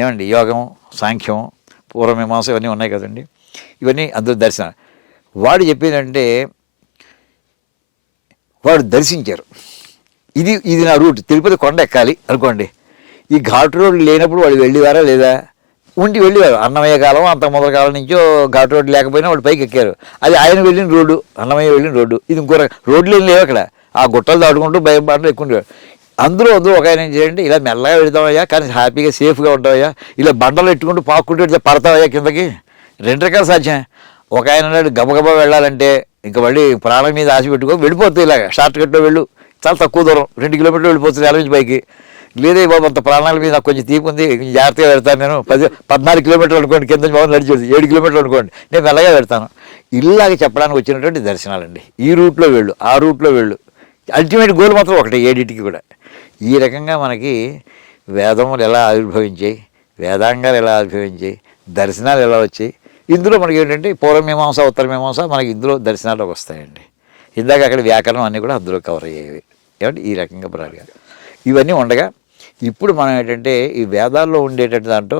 ఏమండి యోగం, సాంఖ్యం, పూర్వమీమాంస ఇవన్నీ ఉన్నాయి కదండి. ఇవన్నీ అందరూ దర్శనం. వాడు చెప్పేదంటే వాడు దర్శించారు. ఇది ఇది నా రూట్, తిరుపతి కొండ ఎక్కాలి అనుకోండి. ఈ ఘాటు రోడ్డు లేనప్పుడు వాడు వెళ్ళేవారా లేదా? వెళ్ళేవారు. అన్నమయ్య కాలం అంత మొదటి కాలం నుంచో ఘాటు రోడ్డు లేకపోయినా వాడు పైకి ఎక్కారు. అది ఆయన వెళ్ళిన రోడ్డు, అన్నమయ్య వెళ్ళిన రోడ్డు. ఇది ఇంకో రోడ్లు ఏం లేవు అక్కడ. ఆ గుట్టలు దాటుకుంటూ భయం పాటలు ఎక్కుండేవాడు. అందరూ ఒక ఆయన ఏం చేయండి, ఇలా మెల్లగా వెళ్తామయ్యా కానీ హ్యాపీగా సేఫ్గా ఉంటామయ్యా, ఇలా బండలు ఎట్టుకుంటూ పాక్కుంటూ వెళ్తే పడతామయ్యా కిందకి. రెండు రకాల సాధ్యం. ఒక ఆయన అన్నాడు గబగబా వెళ్ళాలంటే ఇంక మళ్ళీ ప్రాణం మీద ఆశ పెట్టుకో, వెళ్ళిపోతుంది ఇలాగ షార్ట్ కట్లో వెళ్ళు, చాలా తక్కువ దూరం 2 కిలోమీటర్లు వెళ్ళిపోతుంది ఎలమించి పైకి. లేదే బాబు అంత ప్రాణాల మీద నాకు కొంచెం తీపి ఉంది, జాగ్రత్తగా పెడతాను, నేను 14 కిలోమీటర్లు అనుకోండి, కింద బాబు నడిచేది 7 కిలోమీటర్లు అనుకోండి, నేను మెల్లగా పెడతాను. ఇలాగ చెప్పడానికి వచ్చినటువంటి దర్శనాలండి. ఈ రూట్లో వెళ్ళు, ఆ రూట్లో వెళ్ళు, అల్టిమేట్ గోల్ మాత్రం ఒకటే, 7టికి కూడా. ఈ రకంగా మనకి వేదములు ఎలా ఆవిర్భవించాయి, వేదాంగాలు ఎలా ఆవిర్భవించాయి, దర్శనాలు ఎలా వచ్చాయి, ఇందులో మనకి ఏంటంటే పూర్వమీమాంస, ఉత్తరమీమాంస మనకి ఇందులో దర్శనాల్లోకి వస్తాయండి. ఇందాక అక్కడ వ్యాకరణం అన్నీ కూడా అందులో కవర్ అయ్యేవి. ఏమంటే ఈ రకంగా ప్రాణిగా ఇవన్నీ ఉండగా ఇప్పుడు మనం ఏంటంటే ఈ వేదాల్లో ఉండేటట్టు దాంట్లో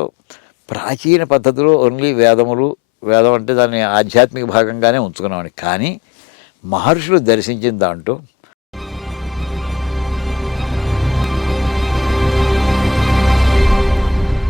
ప్రాచీన పద్ధతిలో ఓన్లీ వేదం అంటే దాన్ని ఆధ్యాత్మిక భాగంగానే ఉంచుకున్నామని. కానీ మహర్షులు దర్శించిన దాంట్లో